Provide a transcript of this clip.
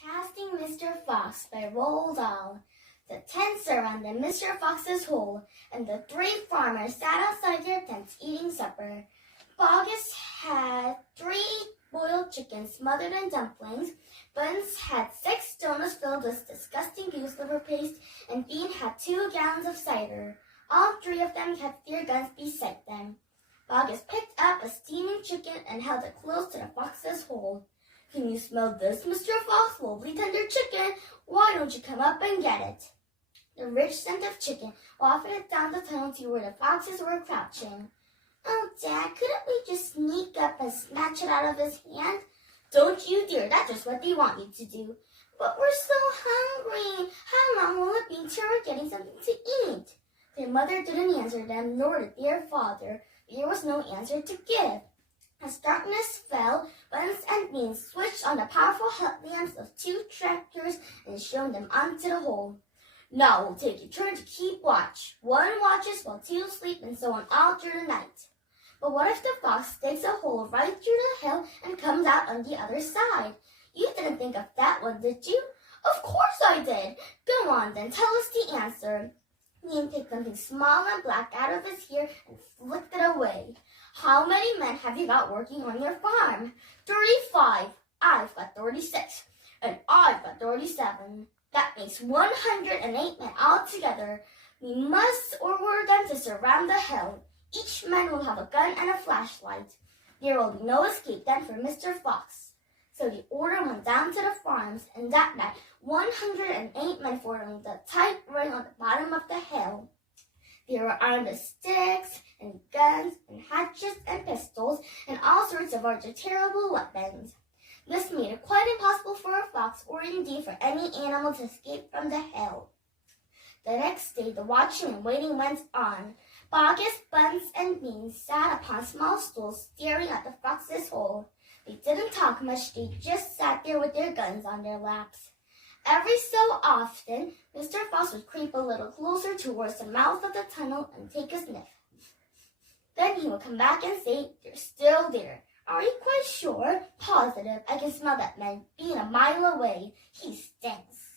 Fantastic Mr. Fox by Roald Dahl. The tents surrounded Mr. Fox's hole, and the three farmers sat outside their tents eating supper. Bogus had 3 boiled chickens smothered in dumplings, Buns had 6 donuts filled with disgusting goose liver paste, and Bean had 2 gallons of cider. All 3 of them kept their guns beside them. Bogus picked up a steaming chicken and held it close to the fox's hole. "Can you smell this, Mr. Fox? Lovely tender chicken. Why don't you come up and get it?" The rich scent of chicken wafted down the tunnel to where the foxes were crouching. "Oh, Dad, couldn't we just sneak up and snatch it out of his hand?" "Don't you dare. That's just what they want you to do." "But we're so hungry. How long will it be till we're getting something to eat?" Their mother didn't answer them, nor did their father. There was no answer to give. As darkness fell, Buns and Beans switched on the powerful headlamps of 2 tractors and shone them onto the hole. "Now we'll take a turn to keep watch. 1 watches while 2 sleep, and so on all through the night." "But what if the fox digs a hole right through the hill and comes out on the other side?" "You didn't think of that one, did you?" "Of course I did." "Go on then, tell us the answer." Bean picked something small and black out of his ear and flicked it away. "How many men have you got working on your farm?" 35. "I've got 36. And I've got 37. That makes 108 men altogether. We must order them to surround the hill. Each man will have a gun and a flashlight. There will be no escape then for Mr. Fox." So the order went down to the farms, and that night 108 men formed a tight ring on the bottom of the hill. They were armed with sticks and guns and hatchets and pistols and all sorts of other terrible weapons. This made it quite impossible for a fox, or indeed for any animal, to escape from the hill. The next day the watching and waiting went on. Bogus, Buns, and Beans sat upon small stools staring at the fox's hole. They didn't talk much, they just sat there with their guns on their laps. Every so often, Mr. Fox would creep a little closer towards the mouth of the tunnel and take a sniff. Then he would come back and say, "They're still there." "Are you quite sure?" "Positive. I can smell that man being a mile away. He stinks."